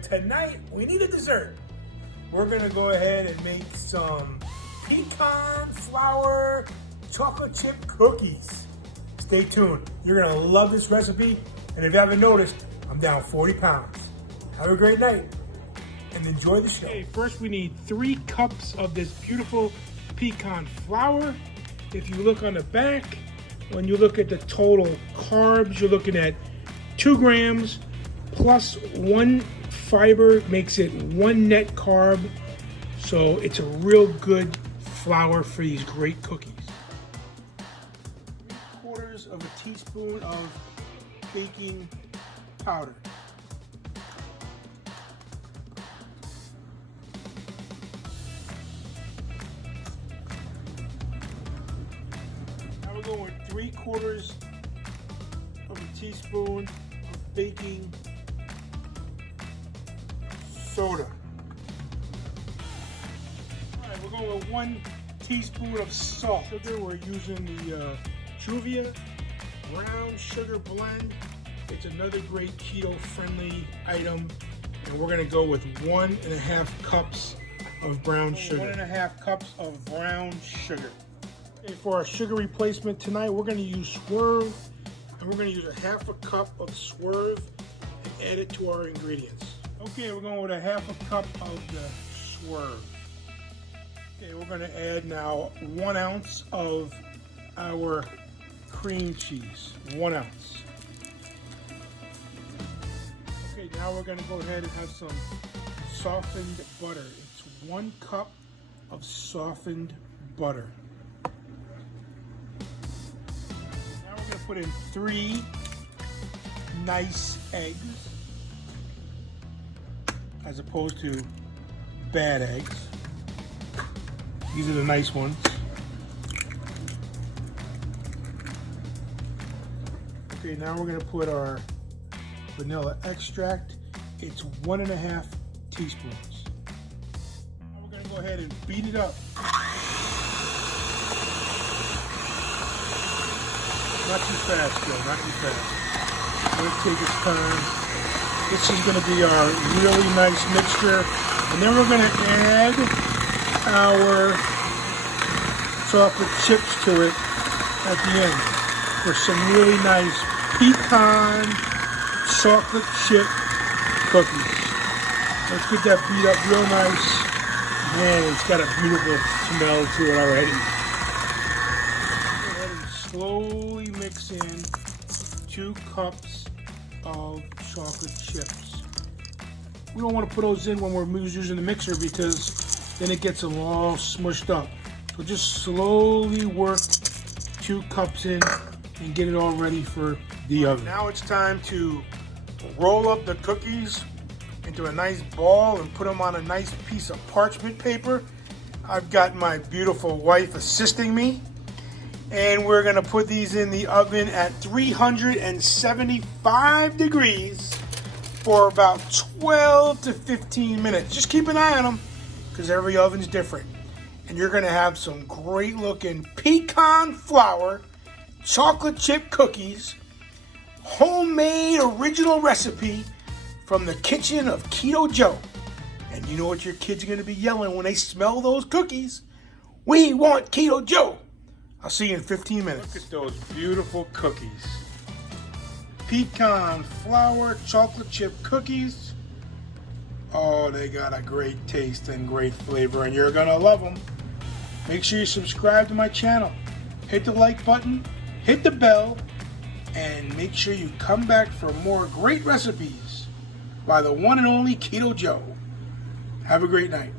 And tonight, we need a dessert. We're gonna go ahead and make some pecan flour chocolate chip cookies. Stay tuned. You're gonna love this recipe. And if you haven't noticed, I'm down 40 pounds. Have a great night and enjoy the show. Okay, first we need 3 cups of this beautiful pecan flour. If you look on the back, when you look at the total carbs, you're looking at 2 grams plus 1 fiber, makes it 1 net carb. So it's a real good flour for these great cookies. 3/4 of a teaspoon of baking powder. Now we're going with 3/4 of a teaspoon of baking soda. All right, we're going with 1 teaspoon of salt. Sugar, we're using the Juvia brown sugar blend. It's another great keto-friendly item, and we're gonna go with 1.5 cups of brown sugar. 1.5 cups of brown sugar. Okay, for our sugar replacement tonight, we're gonna use Swerve, and we're gonna use 1/2 cup of Swerve and add it to our ingredients. Okay, we're going with 1/2 cup of the Swerve. Okay, we're gonna add now 1 ounce of our cream cheese, 1 ounce. Okay, now we're gonna go ahead and have some softened butter. It's 1 cup of softened butter. Now we're gonna put in 3 nice eggs, as opposed to bad eggs. These are the nice ones. Okay, now we're gonna put our vanilla extract. It's 1.5 teaspoons. Now we're gonna go ahead and beat it up. Not too fast, Joe, not too fast. Let it take its time. This is gonna be our really nice mixture. And then we're gonna add our chocolate chips to it at the end for some really nice pecan chocolate chip cookies. Let's get that beat up real nice. Man, it's got a beautiful smell to it already. Go ahead and slowly mix in 2 cups of chocolate chips. We don't want to put those in when we're using the mixer because then it gets them all smushed up. So just slowly work 2 cups in and get it all ready for the oven. Now it's time to roll up the cookies into a nice ball and put them on a nice piece of parchment paper. I've got my beautiful wife assisting me. And we're gonna put these in the oven at 375 degrees for about 12 to 15 minutes. Just keep an eye on them because every oven's different. And you're gonna have some great looking pecan flour chocolate chip cookies, homemade original recipe from the kitchen of Keto Joe. And you know what your kids are going to be yelling when they smell those cookies? We want Keto Joe. I'll see you in 15 minutes. Look at those beautiful cookies. Pecan flour chocolate chip cookies. Oh, they got a great taste and great flavor, and you're going to love them. Make sure you subscribe to my channel. Hit the like button. Hit the bell, and make sure you come back for more great recipes by the one and only Keto Joe. Have a great night.